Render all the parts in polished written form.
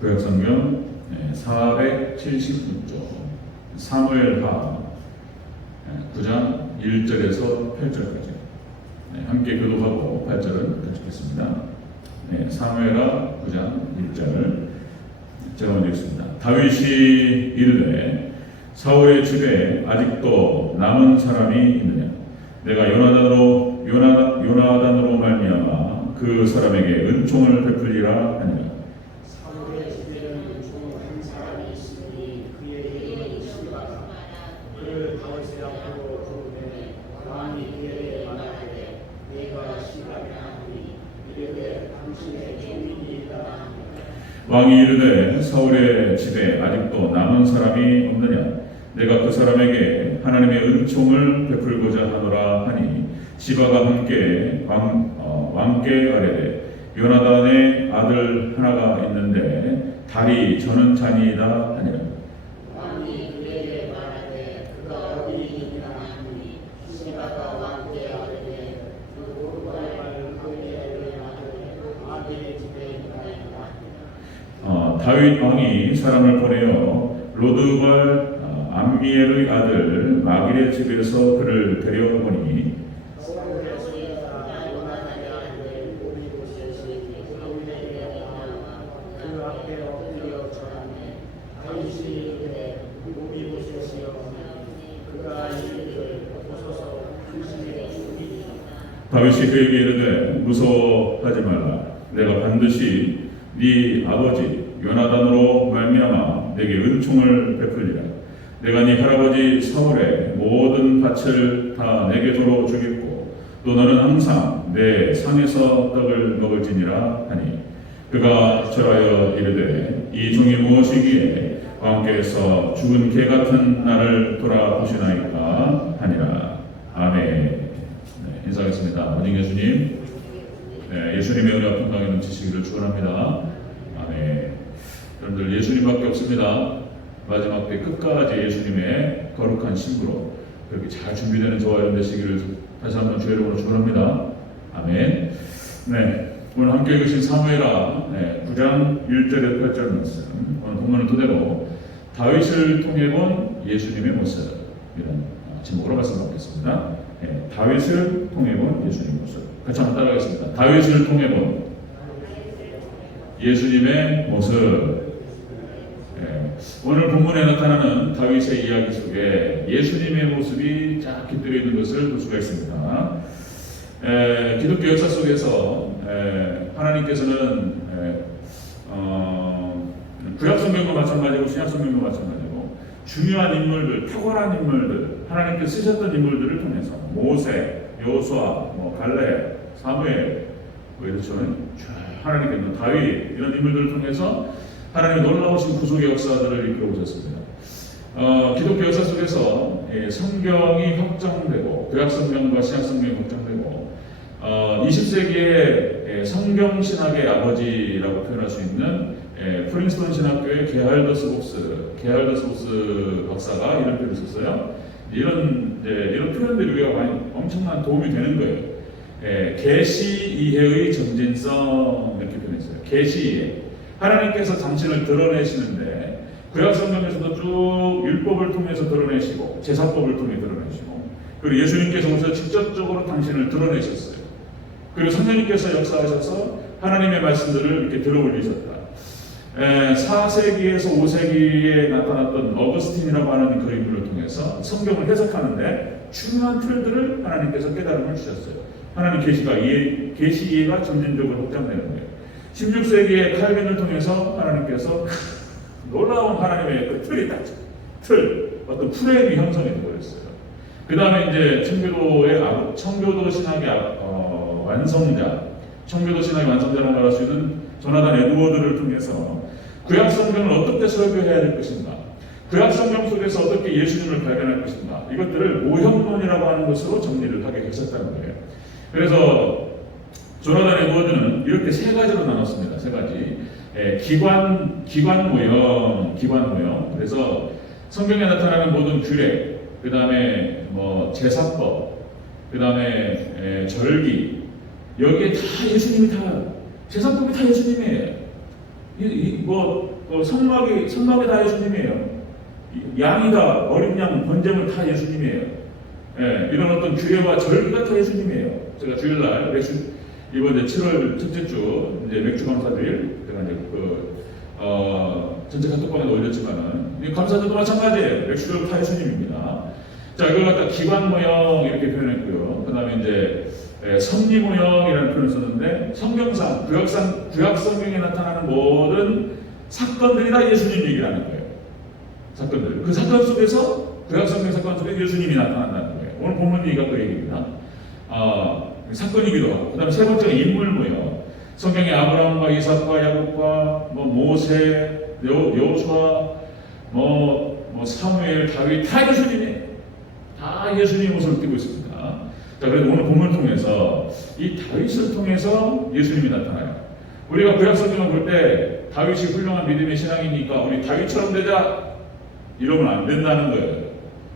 구약성경 476쪽 사무엘하 9장 1절에서 8절까지 함께 교독하고 8절은 계속했습니다. 사무엘하 9장 1절 제가 먼저 읽습니다. 다윗이 이르되 사울의 집에 아직도 남은 사람이 있느냐? 내가 요나단으로 말미암아 그 사람에게 은총을 베풀리라 하니라. 사울의 집에는 한 사람이 있으니 그의 이름은 시바가. 그를 다윗의 앞으로 부르되 왕이 그에게 말하되 내가 시바냐 하니 이르되 당신의 종이니이다. 왕이 이르되 사울의 집에 아직도 남은 사람이 없느냐? 내가 그 사람에게 하나님의 은총을 베풀고자 하노라 하니 시바가 함께 왕께 아뢰되 요나단의 아들 하나가 있는데 다리 저는 자니이다 하니라. 왕이 그에게 말하되 그가 어디 있느냐 하니 시바가 왕께 아뢰되 그 오르갈말 그에게 말하되 아비의 집에 있나이다. 다윗 왕이 사람을 보내어 로드발 암미엘의 아들 마길의 집에서 그를 데려오니 그 앞에 엎드려 절하매 다윗이 이르되 모비보셋이여 그가 이르되 보소서 당신의 종이니이다. 다윗이 그에게 이르되 무서워하지 말라. 내가 반드시 네 아버지 요나단으로 말미암아 내게 은총을 베풀리라. 내가 네 할아버지 사울의 모든 밭을 다 내게 도로 주겠고 또 너는 항상 내 상에서 떡을 먹을지니라 하니 그가 절하여 이르되 이 종이 무엇이기에 왕께서 죽은 개 같은 나를 돌아보시나이까 하니라. 아멘. 인사하겠습니다. 어진 예수님, 예수님의 은혜와 평강이 넘치시기를 축원합니다. 아멘. 여러분들 예수님밖에 없습니다. 마지막 때 끝까지 예수님의 거룩한 신부로 그렇게 잘 준비되는 저와 여러분 되시기를 다시 한번 주의 이름으로 축원합니다. 아멘. 오늘 함께 읽으신 사무엘하 9장 1절에서 8절 말씀, 오늘 본문을 토대로 다윗을 통해 본 예수님의 모습, 이런 제목으로 말씀드리겠습니다. 다윗을 통해 본 예수님의 모습. 같이 한번 따라하겠습니다. 다윗을 통해 본 예수님의 모습. 오늘 본문에 나타나는 다윗의 이야기 속에 예수님의 모습이 쫙 깃들어 있는 것을 볼 수가 있습니다. 기독교 역사 속에서 하나님께서는 구약성경과 마찬가지고 신약성경과 마찬가지고 중요한 인물들, 탁월한 인물들, 하나님께서 쓰셨던 인물들을 통해서 모세, 여호수아, 갈렙, 사무엘, 이렇죠. 하나님께서 다윗 이런 인물들을 통해서 하나님의 놀라우신 구속의 역사들을 이끌어 오셨습니다. 기독교 역사 속에서 성경이 확정되고 구약성경과 신약성경이 확정되고 20세기의 성경신학의 아버지라고 표현할 수 있는 프린스턴 신학교의 게할더스 복스 박사가 이런 표현을 썼어요. 이런 표현들이 우리가 많이 엄청난 도움이 되는 거예요. 계시 이해의 점진성 이렇게 표현했어요. 계시 이해. 하나님께서 당신을 드러내시는데 구약성경에서도 쭉 율법을 통해서 드러내시고 제사법을 통해 드러내시고 그리고 예수님께서 오셔서 직접적으로 당신을 드러내셨어요. 그리고 성령님께서 역사하셔서 하나님의 말씀들을 이렇게 들어올리셨다. 4세기에서 5세기에 나타났던 어거스틴이라고 하는 그 인물을 통해서 성경을 해석하는데 중요한 틀들을 하나님께서 깨달음을 주셨어요. 하나님 계시 이해가 점진적으로 확장되는 거예요. 16세기의 칼빈을 통해서 하나님께서 놀라운 하나님의 그 틀이 딱 어떤 프레임이 형성이 되어버렸어요. 그 다음에 이제 청교도 신학의 완성자라고 말할 수 있는 조나단 에드워드를 통해서 구약성경을 어떻게 설교해야 될 것인가, 구약성경 속에서 어떻게 예수님을 발견할 것인가, 이것들을 모형론이라고 하는 것으로 정리를 하게 되셨다는 거예요. 그래서 조나단 에드워드는 이렇게 세 가지로 나눴습니다. 세 가지. 기관 모형. 그래서 성경에 나타나는 모든 규례, 그 다음에 제사법, 그 다음에 절기, 여기에 다 예수님이 다, 제사법이 다 예수님이에요. 성막이 다 예수님이에요. 양이 다, 어린 양, 번제물 다 예수님이에요. 예, 이런 어떤 규례와 절기가 다 예수님이에요. 제가 주일날 이번에 7월 첫째 주 이제 맥주 감사드릴 제가 이제 전체 카톡방에도 올렸지만은 이 감사들도 마찬가지예요. 맥주도 다 예수님입니다. 자, 이걸 갖다 기관 모형 이렇게 표현했고요. 그 다음에 이제 섭리 모형이라는 표현을 썼는데 성경상 구약 성경에 나타나는 모든 사건들이 다 예수님 얘기라는 거예요. 사건들. 그 사건 속에서 구약 성경 사건 속에 예수님이 나타난다는 거예요. 오늘 본문 얘기가 그 얘기입니다. 사건이기도 하고. 그 다음에 세 번째가 인물 모형. 성경에 아브라함과 이삭과 야곱과 모세, 여호수아, 사무엘, 다윗 다 예수님이에요. 다 예수님의 모습을 띠고 있습니다. 자, 그래서 오늘 본문을 통해서 이 다윗을 통해서 예수님이 나타나요. 우리가 구약 성경을 볼 때 다윗이 훌륭한 믿음의 신앙이니까 우리 다윗처럼 되자 이러면 안 된다는 거예요.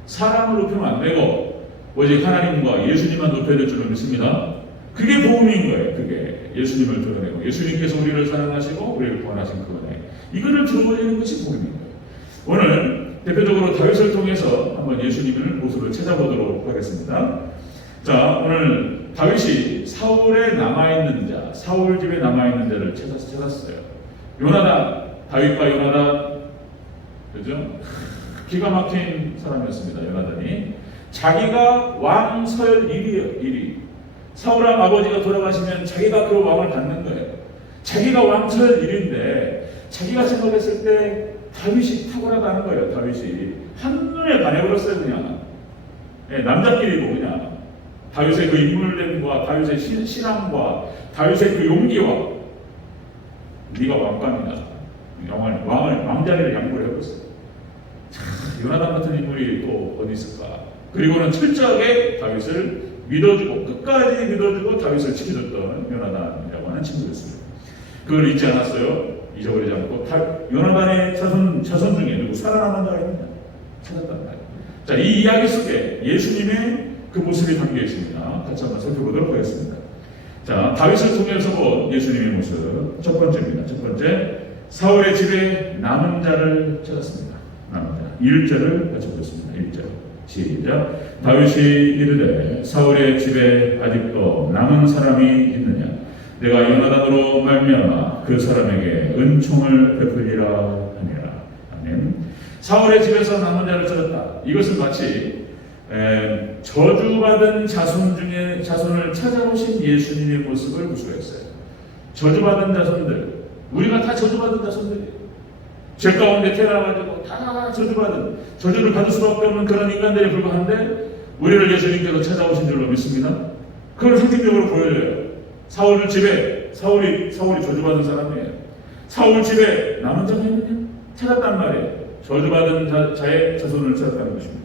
사람을 높이면 안 되고 오직 하나님과 예수님만 높여야 될 줄을 믿습니다. 그게 복음인 거예요. 그게 예수님을 드러내고 예수님께서 우리를 사랑하시고 우리를 구원하신 그 은혜, 이거를 들어보려는 것이 복음인 거예요. 오늘 대표적으로 다윗을 통해서 한번 예수님의 모습을 찾아보도록 하겠습니다. 자, 오늘 다윗이 사울에 남아있는 자, 사울 집에 남아있는 자를 찾았어요. 요나단, 다윗과 요나단, 그죠? 기가 막힌 사람이었습니다. 요나단이 자기가 왕 설 일이 사울왕 아버지가 돌아가시면 자기가 그 왕을 받는 거예요. 자기가 왕 설 일인데 자기가 생각했을 때 다윗이 탁월하다는 거예요. 다윗이 한눈에 반해버렸어요. 그냥 남자끼리고 그냥 다윗의 그 인물됨과 다윗의 신앙과 다윗의 그 용기와 네가 왕감이다. 왕자리를 양보를 해버렸어요. 요나단 같은 인물이 또 어디 있을까? 그리고는 철저하게 다윗을 믿어주고 끝까지 믿어주고 다윗을 지켜줬던 요나단이라고 하는 친구였습니다. 그걸 잊지 않았어요. 잊어버리지 않고 요나단의 자손 중에 누구 살아남은 자가 있느냐 찾았단 말이에요. 자, 이 이야기 속에 예수님의 그 모습이 담겨 있습니다. 같이 한번 살펴보도록 하겠습니다. 자, 다윗을 통해서 본 예수님의 모습 첫 번째입니다. 첫 번째, 사울의 집에 남은 자를 찾았습니다. 남은 자 1절을 같이 보겠습니다. 1절 시작. 다윗이 이르되 사울의 집에 아직도 남은 사람이 있느냐? 내가 요나단으로 말미암아 그 사람에게 은총을 베풀리라 하니라. 아멘. 사울의 집에서 남은 자를 찾았다. 이것은 마치 저주받은 자손 중에 자손을 찾아오신 예수님의 모습을 볼 수가 있어요. 저주받은 자손들, 우리가 다 저주받은 자손들이에요. 죄 가운데 태어나가지고 다 저주받은, 저주를 받을 수밖에 없는 그런 인간들에 불과한데 우리를 예수님께서 찾아오신 줄로 믿습니다. 그걸 상징적으로 보여줘요. 사울을 집에, 사울이 저주받은 사람이에요. 사울 집에 남은 자가 있느냐? 찾았단 말이에요. 저주받은 자의 자손을 찾았다는 것입니다.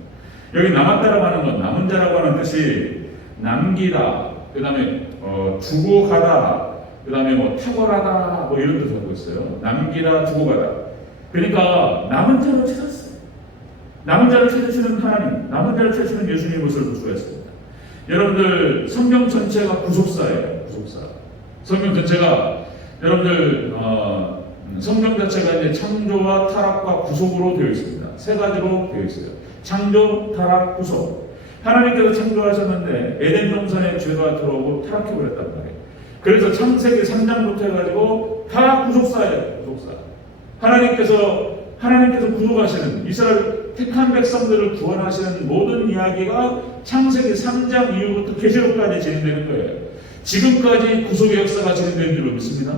여기 남았다라고 하는 건, 남은 자라고 하는 뜻이 남기다, 그 다음에 두고 가다, 그 다음에 탁월하다, 이런 뜻을 하고 있어요. 남기다, 두고 가다. 그러니까 남은 자를 찾았어요. 남은 자를 찾으시는 하나님, 남은 자를 찾으시는 예수님의 모습을 볼 수가 있습니다. 여러분들 성경 전체가 구속사예요. 구속사. 성경 전체가 여러분들 성경 자체가 이제 창조와 타락과 구속으로 되어 있습니다. 세 가지로 되어 있어요. 창조, 타락, 구속. 하나님께서 창조하셨는데 에덴 동산에 죄가 들어오고 타락해버렸단 말이에요. 그래서 창세기 3장부터 해가지고 다 구속사예요. 구속사. 하나님께서 구속하시는 이스라엘 택한 백성들을 구원하시는 모든 이야기가 창세기 3장 이후부터 계시록까지 진행되는 거예요. 지금까지 구속의 역사가 진행되는 줄로 믿습니다.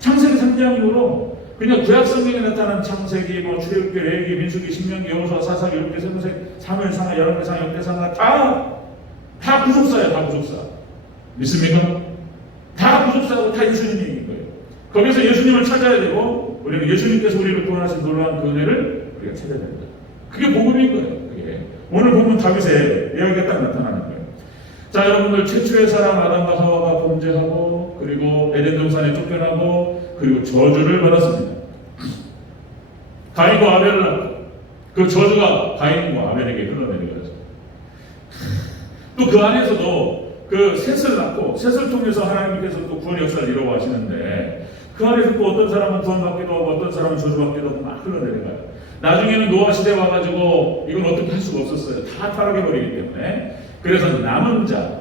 창세기 3장 이후로 그냥 구약 성경에 나타난 창세기, 출애굽기, 레위기, 민수기, 신명기, 여호수아, 사사기, 율법기, 세무새, 사무엘상하, 열왕기상, 역대상하 다 구속사예요. 다 구속사. 믿습니까? 다 구속사고 다 예수님인 거예요. 거기서 예수님을 찾아야 되고 우리는 예수님께서 우리를 구원하신 놀라운 그 은혜를 우리가 찾아야 됩니다. 그게 복음인 거예요. 그게. 오늘 보면 다윗의 이야기가 딱 나타나는 거예요. 자, 여러분들 최초의 사람 아담과 하와가 범죄하고 그리고 에덴 동산에 쫓겨나고 그리고 저주를 받았습니다. 가인과 아벨을 낳고 그 저주가 가인과 아벨에게 흘러내리게 하죠. 또 그 안에서도 그 셋을 낳고 셋을 통해서 하나님께서 또 구원 역사를 이루어 하시는데 그 그 안에서 또 어떤 사람은 구원받기도 하고 어떤 사람은 저주받기도 하고 막 흘러내려가요. 나중에는 노아 시대 와가지고 이건 어떻게 할 수가 없었어요. 다 타락해버리기 때문에. 그래서 남은 자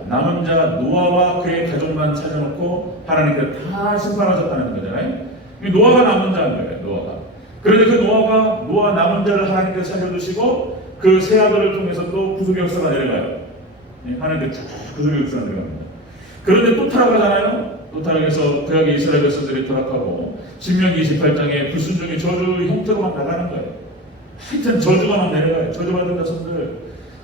노아와 그의 가족만 찾아놓고 하나님께서 다 심판하셨다는 거잖아요. 노아가 남은 자인 거예요. 노아가. 그런데 그 노아 남은 자를 하나님께서 살려두시고 그 세 아들을 통해서 또 구속의 역사가 내려가요. 하나님께서 구속의 역사가 내려갑니다. 그런데 또 타락하잖아요. 또 타락해서 구약의 이스라엘 백성들이 타락하고 신명기 28장에 불순종의 저주 형태로 막 나가는 거예요. 하여튼 저주가 막 내려가요. 저주받은 자손들.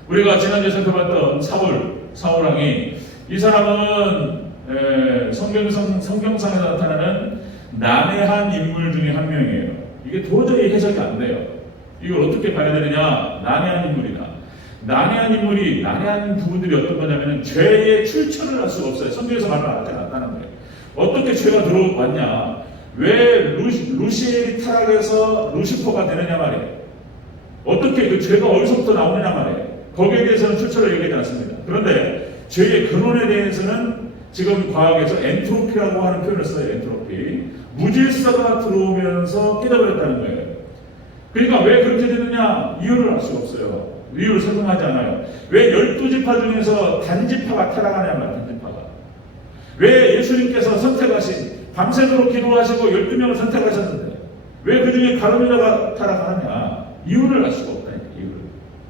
우리가 지난주에 살펴봤던 사울 왕이 이 사람은 성경상에 나타나는 난해한 인물 중에 한 명이에요. 이게 도저히 해석이 안 돼요. 이걸 어떻게 봐야 되느냐? 난해한 인물이다. 난해한 부분들이 어떤 거냐면 죄의 출처를 알 수가 없어요. 성경에서 말을 하지 않았다는 거예요. 어떻게 죄가 들어왔냐? 왜 루시엘이 타락해서 루시퍼가 되느냐 말이에요. 어떻게 그 죄가 어디서부터 나오느냐 말이에요. 거기에 대해서는 출처를 얘기하지 않습니다. 그런데 죄의 근원에 대해서는 지금 과학에서 엔트로피라고 하는 표현을 써요. 엔트로피. 무질서가 들어오면서 깨져버렸다는 거예요. 그러니까 왜 그렇게 되느냐? 이유를 알 수가 없어요. 이유를 설명하지 않아요. 왜 12지파 중에서 단지파가 타락하냐 말이에요. 단지파가. 왜 예수님께서 선택하신 밤새도록 기도하시고 12명을 선택하셨는데 왜 그 중에 가룟유다가 타락하느냐? 이유를 알 수가 없다. 이유를.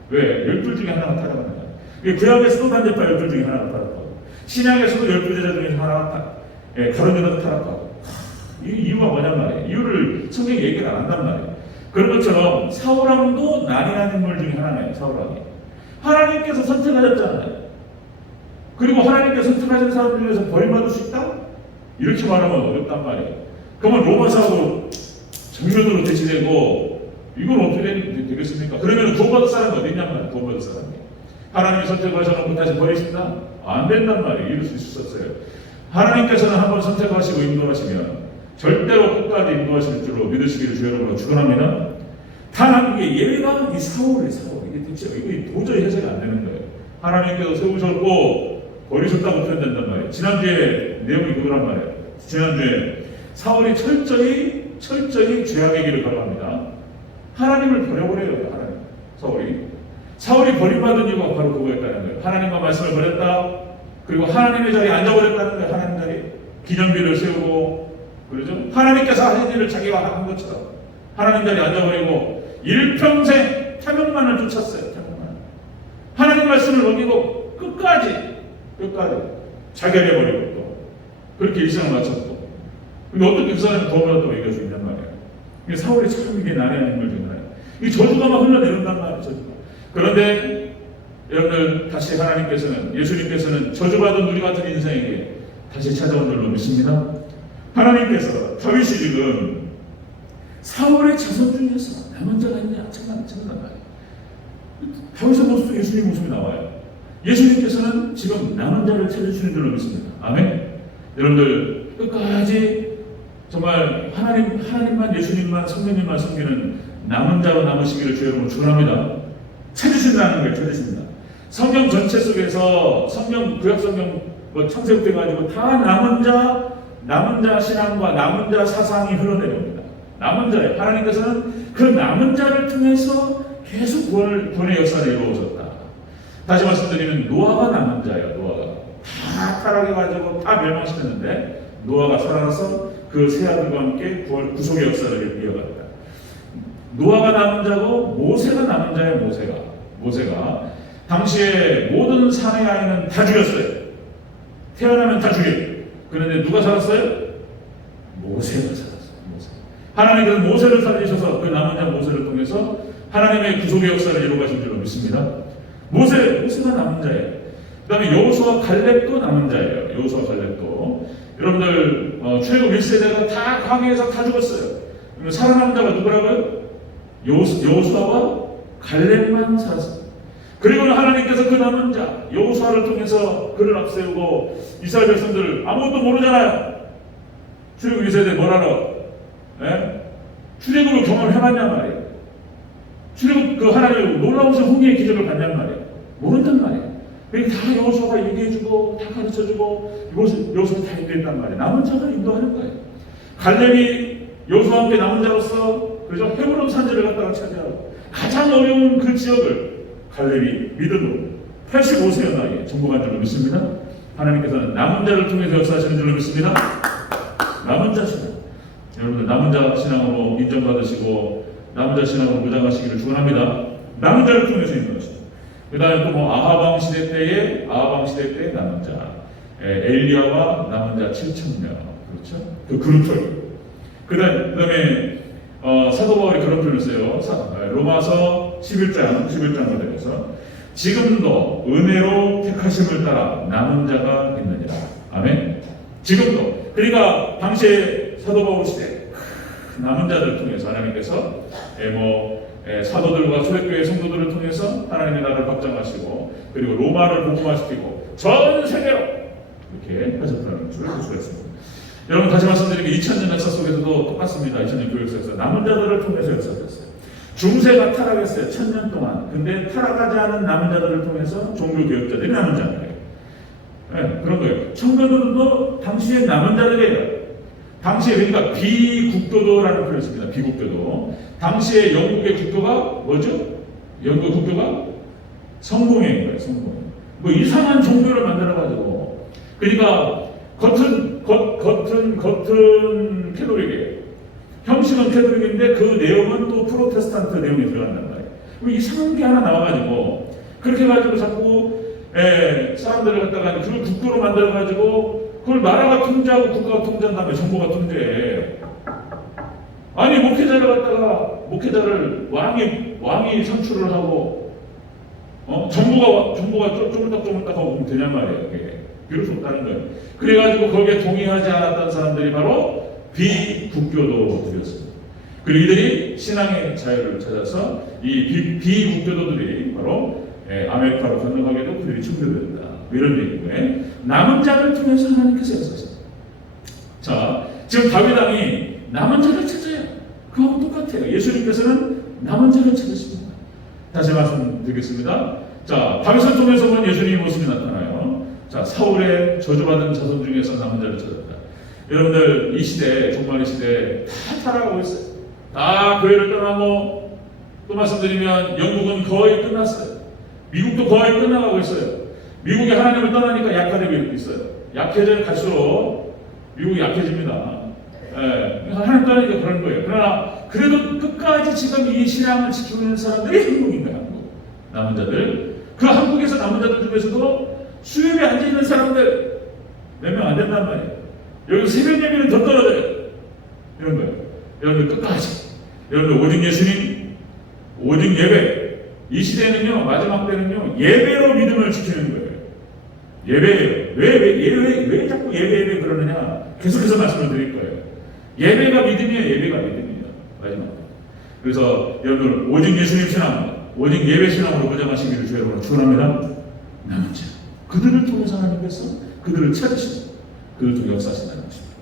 왜? 12 중에 하나가 타락하느냐? 구약에서도 단지파 12 중에 하나가 타락하고 신약에서도 12제자 중에 하나가 가룟유다가 타락하고 이 이유가 뭐냔 말이에요. 이유를 성경이 얘기를 안 한단 말이에요. 그런 것처럼 사울왕도 난해한 인물 중에 하나예요. 사울왕이. 하나님께서 선택하셨잖아요. 그리고 하나님께서 선택하신 사람 중에서 버림받을 수 있다? 이렇게 말하면 어렵단 말이에요. 그러면 로마사하고 정면으로 대치되고 이건 어떻게 되겠습니까? 그러면 구원받을 사람이 어디 있냔 말이에요. 구원받을 사람이. 하나님이 선택하셔놓고 다시 버리신다? 안 된단 말이에요. 이럴 수 있었어요. 하나님께서는 한번 선택하시고 인도하시면 절대로 끝까지 인도하실 줄로 믿으시기를 주여로 축원합니다. 단 한 게 예외가 이 사울이에요. 이게 대체 이게 도저히 해석이 안 되는 거예요. 하나님께서 세우셨고 버리셨다고 표현된단 말이에요. 지난주에 내용이 그거란 말이에요. 지난주에 사울이 철저히 죄악의 길을 걸어갑니다. 하나님을 버려버려요. 사울이 버림받은 이유가 바로 그거였다는 거예요. 하나님과 말씀을 버렸다. 그리고 하나님의 자리에 앉아버렸다는 거예요. 하나님 자리에 기념비를 세우고 그러죠? 하나님께서 하신 일을 자기가 한 것처럼 하나님 자리에 앉아버리고 일평생 탐욕만을 쫓았어요. 탐욕만. 하나님 말씀을 어기고 끝까지 자결해버리고 또 그렇게 일생을 마쳤고. 근데 어떻게 그 사람이 구원받았다고 얘기할 수 있냔 말이에요. 사울이 참 이게 난해한 인물 중 하나예요. 이 저주가 막 흘러내린단 말이에요. 저주가. 그런데 여러분들 다시 예수님께서는 저주받은 우리 같은 인생에게 다시 찾아온 줄로 믿습니다. 하나님께서 다윗이 지금 사울의 자손 중에서 남은 자가 있냐? 잠깐 말이에요. 다윗의 모습도 예수님 모습이 나와요. 예수님께서는 지금 남은 자를 찾으시는 줄로 믿습니다. 아멘. 여러분들 끝까지 정말 하나님만 예수님만 성령님만 섬기는 남은 자로 남으시기를 주의 이름으로 축원합니다. 찾으신다는 거예요. 찾으신다. 성경 전체 속에서 구약 성경 창세부터 해가지고 다 남은 자 신앙과 남은 자 사상이 흘러내려옵니다. 남은 자예요. 하나님께서는 그 남은 자를 통해서 계속 구원의 역사를 이루어졌다. 다시 말씀드리면 노아가 남은 자예요. 노아가 다 타락해가지고 다 멸망시켰는데 노아가 살아나서 그 세 아들과 함께 구속의 역사를 이어갔다. 노아가 남은 자고 모세가 남은 자예요. 모세가 당시에 모든 사내 아이는 다 죽였어요. 태어나면 다 죽여요. 그런데 누가 살았어요? 모세가 살았어요. 하나님께서 모세를 살리셔서 그 남은 자 모세를 통해서 하나님의 구속의 역사를 이루어가신 줄로 믿습니다. 모세가 남은 자예요. 그 다음에 여호수아 갈렙도 남은 자예요. 여호수아 갈렙도. 여러분들 출애굽 1세대가 다 광야에서 다 죽었어요. 살아남은 자가 누구라고요? 여호수아와 갈렙만 살았어요. 그리고는 하나님께서 그 남은 자 여호수아를 통해서 그를 앞세우고 이스라엘 백성들을 아무것도 모르잖아요. 출애굽 1세대 뭘 알아? 출애굽을 경험해봤냐 말이에요. 출애굽 그 하나님의 놀라우신 홍해의 기적을 봤냔 말이에요. 모른단 말이에요. 그러니까 다 여호수아가 얘기해주고 다 가르쳐주고 여호수아가 다 인도했단 말이에요. 남은 자가 인도하는 거예요. 갈렙이 여호수아와 함께 남은 자로서 그죠? 헤브론 산지를 갖다가 차지하고 가장 어려운 그 지역을 갈렙이 믿음으로 85세의 나이에 정복한 줄로 믿습니다. 하나님께서는 남은 자를 통해서 역사하시는 줄로 믿습니다. 남은 자 신앙. 여러분들 남은 자 신앙으로 인정받으시고 남은 자 신앙으로 무장하시기를 축원합니다. 남은 자를 통해서 인정하시고 그 다음에 또 뭐 아하방 시대 때의 남은 자 엘리야와 남은 자 7,000명 그렇죠? 그 그룹들 그 다음에 사도 바울이 그런 표현을 써요. 로마서 11장을 대해서 지금도 은혜로 택하심을 따라 남은 자가 있느니라. 아멘. 지금도. 그러니까 당시에 사도 바울 시대 남은 자들을 통해서 하나님께서 사도들과 초대교회 성도들을 통해서 하나님의 나라를 확장하시고 그리고 로마를 복음화시키고 전 세계로 이렇게 하셨다는 것을 볼 수가 있습니다. 여러분 다시 말씀드리면 2000년 역사 속에서도 똑같습니다. 2000년 교회 역사에서 남은 자들을 통해서 역사됐어요. 중세가 타락했어요. 1000년 동안. 근데 타락하지 않은 남은 자들을 통해서 종교개혁자들이 남은 자들이에요. 네, 그런 거예요. 청교도도 당시에 남은 자들이에요. 당시에 그러니까 비국교도라는 표현을 씁니다. 비국교도. 당시에 영국의 국교가 뭐죠? 영국 국교가 성공회인 거예요. 성공회. 뭐 이상한 종교를 만들어가지고 그러니까 겉은 캐톨릭이에요. 형식은 캐톨릭인데 그 내용은 또 프로테스탄트 내용이 들어간단 말이에요. 뭐 이상한 게 하나 나와가지고 그렇게 해가지고 자꾸 사람들을 갖다가 그걸 국교로 만들어가지고 그걸 나라가 통제하고 국가가 통제한 다음에 정부가 통제해. 아니 목회자를 왕이 선출을 하고 정부가 쪼물딱쪼물딱 하고 보면 되냔 말이에요. 그게 그럴 수 없다는 거예요. 그래가지고 거기에 동의하지 않았던 사람들이 바로 비국교도들이었습니다. 그리고 이들이 신앙의 자유를 찾아서 이 비국교도들이 바로 아메리카로 건너가게 되고 그들이 청교도된다. 이런 얘기인데 남은 자를 통해서 하나님께서 역사하십니다. 자, 지금 다윗 왕이 남은 자를 찾아요. 그거하고 똑같아요. 예수님께서는 남은 자를 찾으십니다. 다시 말씀드리겠습니다. 자, 다윗을 통해서 본 예수님의 모습이 나타나요. 자, 사울의 저주받은 자손 중에서 남은 자를 찾았다. 여러분들 이 시대, 종말의 시대 다 타락하고 있어요. 다 교회를 떠나고 또 말씀드리면 영국은 거의 끝났어요. 미국도 거의 끝나가고 있어요. 미국이 하나님을 떠나니까 약화되고 있어요. 약해져 갈수록 미국이 약해집니다. 하나님 떠나니까 그런 거예요. 그러나 그래도 끝까지 지금 이 신앙을 지키고 있는 사람들이 한국인 거예요. 한국. 남은 자들. 그 한국에서 남은 자들 중에서도 수협에 앉아있는 사람들 몇 명 안 된단 말이에요. 여기 새벽 예배는 더 떨어져요. 이런 거예요. 여러분들 끝까지. 여러분들 오직 예수님, 오직 예배. 이 시대는요, 마지막 때는요, 예배로 믿음을 지키는 거예요. 예배예요. 왜 자꾸 예배 그러느냐? 계속해서 말씀을 드릴 거예요. 예배가 믿음이에요. 예배가 믿음이에요. 마지막 때. 그래서 여러분들 오직 예수님 신앙, 오직 예배 신앙으로 보장하시기를 주의 이름으로 축원합니다. 남은 자. 그들을 통해서 하나님께서 그들을 찾으시고 그들을 통해 역사하신다는 것입니다.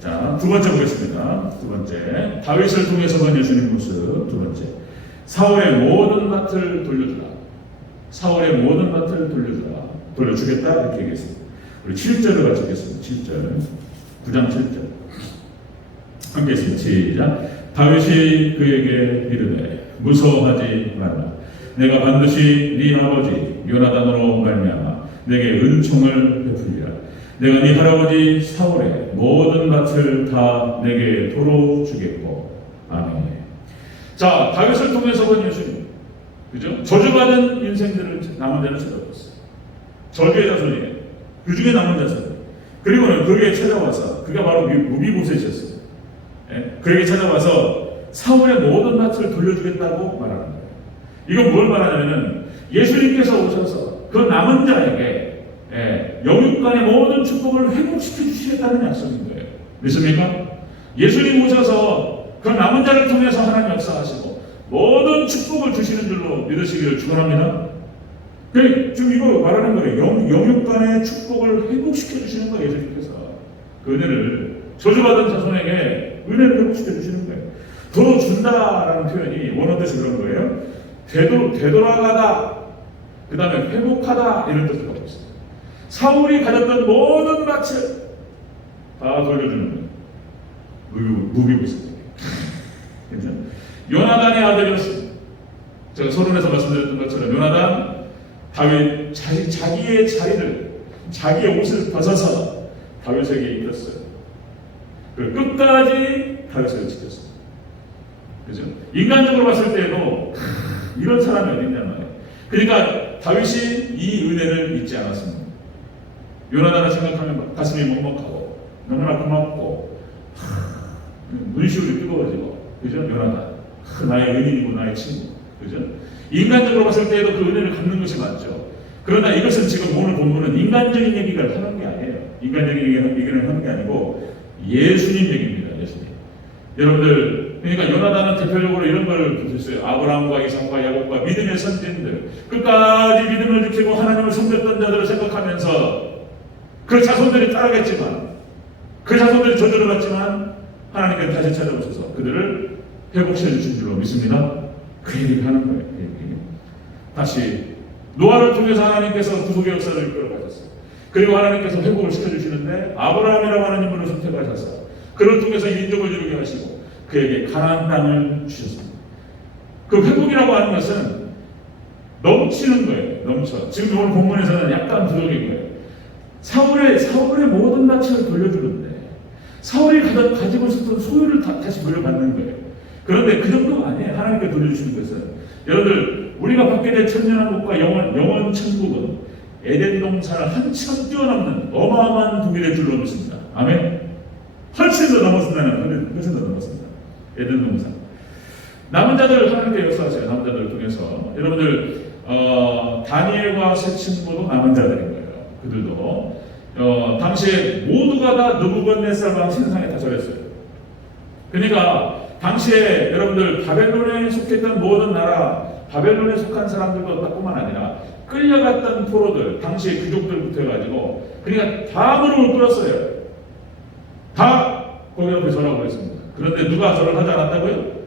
자, 두 번째 보겠습니다. 두 번째, 다윗을 통해서 본 예수님 모습. 두 번째, 사울의 모든 밭을 돌려주라. 사울의 모든 밭을 돌려주겠다 이렇게 얘기했습니다. 우리 7절을 같이 읽겠습니다. 7절, 9장 7절 함께 했습니다. 시작. 다윗이 그에게 이르되 무서워하지 말라. 내가 반드시 네 아버지 요나단으로 말미암아 내게 은총을 베풀리라. 내가 네 할아버지 사울의 모든 밭을 다 내게 도로 주겠고. 아멘. 자, 다윗을 통해서 본 예수님, 그죠? 저주받은 인생들을 남은 자를 찾아봤어요. 저주의 자손이에요. 그 중에 남은 자손. 그리고는 그에게 찾아와서 그가 바로 무비보셋이었어요. 그에게 찾아와서 사울의 모든 밭을 돌려주겠다고 말하는 거예요. 이건 뭘 말하냐면은 예수님께서 오셔서 그 남은 자에게 영육간의 모든 축복을 회복시켜 주시겠다는 약속인 거예요. 믿습니까? 예수님 오셔서 그 남은 자를 통해서 하나님 역사하시고 모든 축복을 주시는 줄로 믿으시기를 축원합니다. 지금 이거 말하는 거예요. 영육간의 축복을 회복시켜 주시는 거예요. 예수님께서 그 은혜를 저주받은 자손에게 은혜를 회복시켜 주시는 거예요. 더 준다라는 표현이 원어 뜻이 그런 거예요. 되돌아가다, 그 다음에 회복하다 이런 뜻을 갖고 있습니다. 사울이 가졌던 모든 밭을 다 돌려주는 거예요. 무비보셋에게. 그렇죠? 요나단의 아들이었습니다. 제가 서론에서 말씀드렸던 것처럼 요나단 다윗 자기의 자리를 자기의 옷을 벗어서 다윗에게 입혔어요. 그리고 끝까지 다윗을 지켰어요. 그죠? 인간적으로 봤을 때도 이런 사람이 어디 있냔 말이에요. 그러니까 다윗이 이 은혜를 잊지 않았습니다. 요나단을 생각하면 가슴이 먹먹하고 너무나 고맙고 눈시울이 뜨거워지고, 그죠? 요나단 나의 은인이고 나의 친구, 그죠? 인간적으로 봤을 때도 그 은혜를 갚는 것이 맞죠. 그러나 이것은 지금 오늘 본문은 인간적인 얘기를 하는 게 아니에요. 인간적인 얘기를 하는 게 아니고 예수님 얘기입니다. 예수님. 여러분들, 그러니까 요나단은 대표적으로 이런 걸 보셨어요. 아브라함과 이삭과 야곱과 믿음의 선진들, 끝까지 믿음을 지키고 하나님을 섬겼던 자들을 생각하면서 그 자손들이 따라갔지만, 그 자손들이 저주를 받지만 하나님께서 다시 찾아오셔서 그들을 회복시켜 주신 줄로 믿습니다. 그 얘기를 하는 거예요. 그 얘기. 다시 노아를 통해서 하나님께서 구속의 역사를 이끌어가셨어요. 그리고 하나님께서 회복을 시켜주시는데 아브라함이라고 하는 인물을 선택하셔서 그를 통해서 민족을 이루게 하시고 그에게 가나안 땅을 주셨습니다. 그 회복이라고 하는 것은 넘치는 거예요. 넘쳐. 지금 오늘 본문에서는 약간 부족인 거예요. 사울의 모든 낯을 돌려주는데 사울이 가지고 있었던 소유를 다시 돌려받는 거예요. 그런데 그 정도가 아니에요. 하나님께 돌려주시는 것은. 여러분들, 우리가 받게 될 천년왕국과 영원 천국은 에덴 동산을 한참 뛰어넘는 어마어마한 동일의 줄로 믿습니다. 아멘. 훨씬 더 넘었습니다는, 훨씬 더 넘었습니다. 에덴 동산. 남은 자들 하나님께 역사하세요. 남은 자들을 통해서. 여러분들, 다니엘과 세 친구도 남은 자들인 거예요. 그들도 당시에 모두가 다 느부갓네살 왕 신상에 다 절했어요. 그러니까 당시에 여러분들 바벨론에 속했던 모든 나라, 바벨론에 속한 사람들도 뿐만 아니라 끌려갔던 포로들, 당시 귀족들부터 해가지고 그러니까 다 무릎을 꿇었어요. 다 거기 앞에 절하고 그랬습니다. 그런데 누가 절을 하지 않았다고요?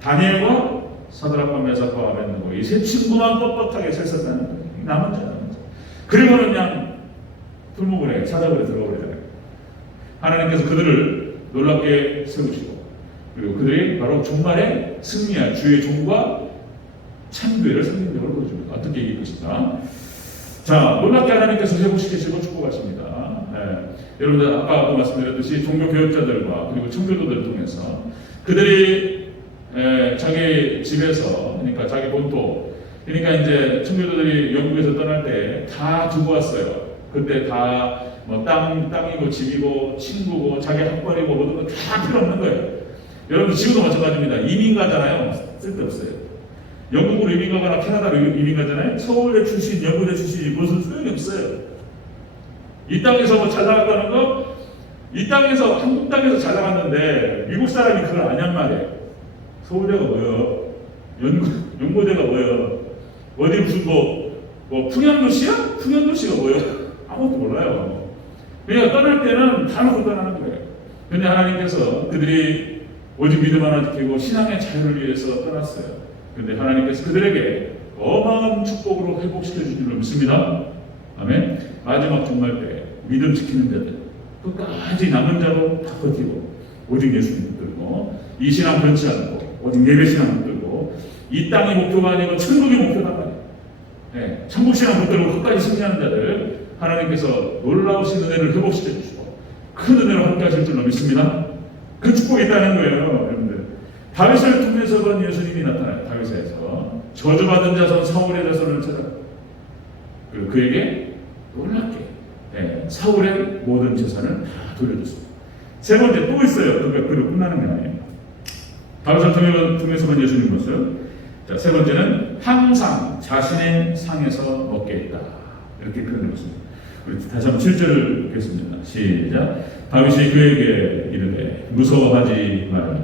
다니엘과 사드락과 메삭과 아벤느고 이 세 친구만 뻣뻣하게 섰었다는 거예요. 남은 자. 그리고는 그냥 풀무불에 사자굴에 들어버리잖아요. 하나님께서 그들을 놀랍게 세우시고 그리고 그들이 바로 종말에 승리할 주의 종과 참교회를 성경적으로 보여줍니다. 어떻게 이길 것인가? 자, 놀랍게 하나님께서 회복시키시고 축복하십니다. 여러분들 아까 말씀드렸듯이 종교 교역자들과 그리고 청교도들을 통해서 그들이 자기 집에서, 그러니까 자기 본토, 그러니까 이제 청교도들이 영국에서 떠날 때 다 두고 왔어요. 그때 다 뭐 땅이고 집이고 친구고 자기 학벌이고 모든 거 다 필요 없는 거예요. 여러분 지금도 마찬가지입니다. 이민 가잖아요. 쓸데없어요. 영국으로 이민 가거나 캐나다로 이민 가잖아요. 서울대 출신, 영국대 출신이 무슨 소용이 없어요. 이 땅에서 뭐 잘 나갔다는 거, 이 땅에서 한국 땅에서 잘 나갔는데 미국 사람이 그걸 아냔 말이에요. 서울대가 뭐예요? 연고대가 뭐예요? 어디 무슨 뭐 풍양도시야? 풍양도시가 뭐예요? 아무것도 몰라요. 그러니까 떠날 때는 다 놓고 떠나는 거예요. 그런데 하나님께서 그들이 오직 믿음 하나 지키고 신앙의 자유를 위해서 떠났어요. 그런데 하나님께서 그들에게 어마어마한 축복으로 회복시켜 주신 줄로 믿습니다. 아멘. 마지막 종말 때 믿음 지키는 자들 끝까지 남은 자로 다 버티고 오직 예수님 붙들고 이 신앙 변치 않고 오직 예배 신앙 붙들고 이 땅이 목표가 아니고 천국이 목표다 말이에요. 천국 신앙 붙들고 끝까지 승리하는 자들 하나님께서 놀라우신 은혜를 회복시켜 주시고 큰 은혜로 함께 하실 줄로 믿습니다. 그 축복이 있다는 거예요. 여러분들, 다윗을 통해서는 예수님이 나타나요. 다윗에서 저주받은 자손 사울의 자손을 찾아 그리고 그에게 놀랍게 사울의 모든 재산을 다 돌려줬습니다. 세 번째 또 있어요. 그러니까 그리고 끝나는 게 아니에요. 다윗을 통해서만 예수님 봤어요. 자, 세 번째는 항상 자신의 상에서 먹게 했다. 이렇게 표현해봤습니다. 우리 다시 한번 7절을 읽겠습니다. 시작. 다윗이 그에게 이르되 무서워하지 말라.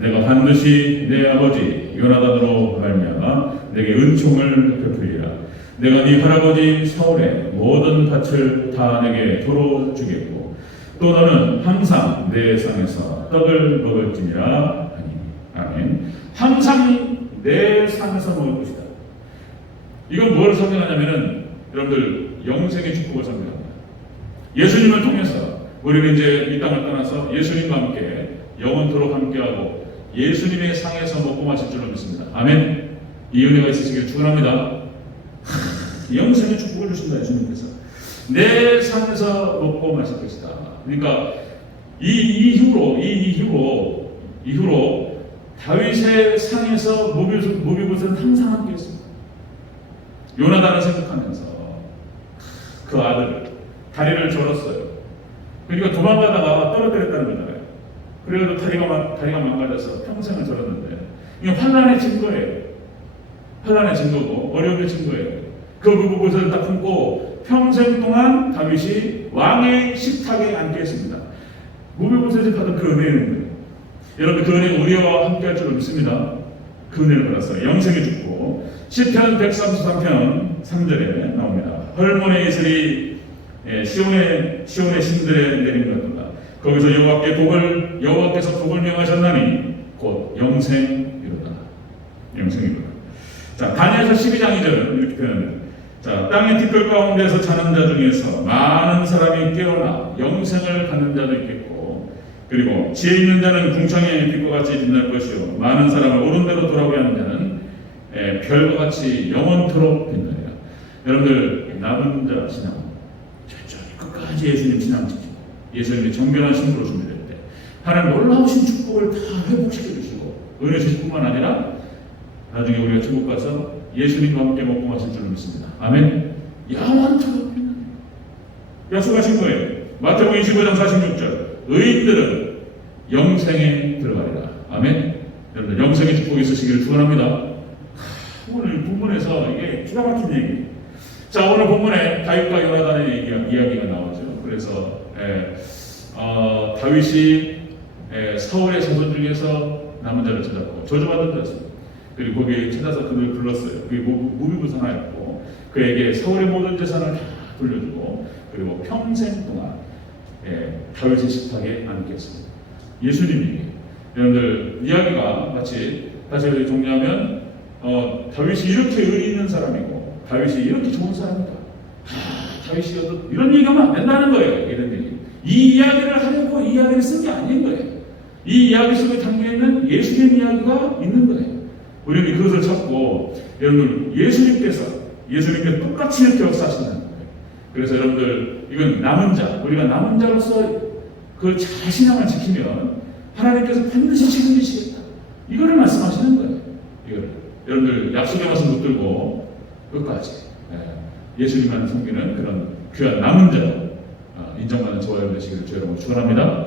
내가 반드시 내 아버지 요나단으로 말미암아 내게 은총을 베풀리라. 내가 네 할아버지 사울의 모든 밭을 다 내게 도로 주겠고 또 너는 항상 내 상에서 떡을 먹을지니라. 아멘. 항상 내 상에서 먹을 것이다. 이건 뭘 설명하냐면은 여러분들 영생의 축복을 설명합니다. 예수님을 통해서 우리는 이제 이 땅을 떠나서 예수님과 함께 영원토록 함께하고 예수님의 상에서 먹고 마실 줄로 믿습니다. 아멘. 이 은혜가 있으시길 축원합니다. 영생의 축복을 주신다. 예수님께서 내 상에서 먹고 마실 것이다. 그러니까 이후로 다윗의 상에서 무비봇은 항상 함께했습니다. 요나단을 생각하면서 그 아들 다리를 절었어요. 그러니까 도망가다가 떨어뜨렸다는 거잖아요. 그래도 다리가 망가져서 평생을 절었는데 이게 환난의 증거예요. 환난의 증거고 어려움의 증거예요. 그 무비봇을 딱 품고 평생 동안 다윗이 왕의 식탁에 앉게 했습니다. 무비봇에서 받은 그 은혜는 거예요. 여러분 그 은혜 우리와 함께할 줄 믿습니다. 그 은혜를 받았어요. 영생의 축복. 시편 133편 3절에 나옵니다. 헐몬의 이슬이 시온의 신들에 내린 것보다 거기서 여호와께서 복을 명하셨나니 곧 영생이로다. 영생이로다. 자, 다니엘서 12장 2절 이렇게 표현합니다. 자, 땅의 티끌 가운데서 자는 자 중에서 많은 사람이 깨어나 영생을 갖는 자도 있겠고, 그리고 지혜 있는 자는 궁창의 빛과 같이 빛날 것이요 많은 사람을 옳은 대로 돌아오게 하는 자는 별과 같이 영원토록 빛나리라. 여러분들 남은 자 신앙 철저히 끝까지 예수님 신앙 지키고 예수님의 정결한 신부로 준비될 때 하나님 놀라우신 축복을 다 회복시켜 주시고 은혜 주실 뿐만 아니라 나중에 우리가 천국 가서 예수님과 함께 먹고 마실 줄 믿습니다. 아멘. 영원토록 빛나리라. 약속하신 거예요. 마태복음 25장 46절 의인들은 영생에 들어가리라. 아멘. 여러분들 영생의 축복이 있으시기를 축원합니다. 오늘 본문에서 이게 기가 막힌 얘기. 자, 오늘 본문에 다윗과 요나단의 이야기가 나오죠. 그래서 다윗이 사울의 자손 중에서 남은 자를 찾았고 저주받은 자였습니다. 그리고 거기에 찾아서 그를 불렀어요. 그게 무비봇 하나였고 그에게 사울의 모든 재산을 다 돌려주고 그리고 평생 동안 다윗의 식탁에 앉게 했습니다. 예수님이 여러분들 이야기가 마치 다시 정리하면 다윗이 이렇게 의리 있는 사람이고 다윗이 이렇게 좋은 사람이다. 다윗이 이런 얘기하면 안 된다는 거예요. 이런 얘기. 이 이야기를 하려고 이 이야기를 쓴 게 아닌 거예요. 이 이야기 속에 담겨있는 예수님 이야기가 있는 거예요. 우리는 그것을 찾고 여러분들 예수님께 똑같이 이렇게 역사하신다는 거예요. 그래서 여러분들 이건 남은 자, 우리가 남은 자로서 그 자신함을 지키면 하나님께서 반드시 책임지시겠다. 이거를 말씀하시는 거예요. 이거를. 여러분들 약속의 말씀 붙들고 끝까지 예수님만 섬기는 그런 귀한 남은 자 인정받는 저와 여러분 되시기를 주의 이름으로 축원합니다.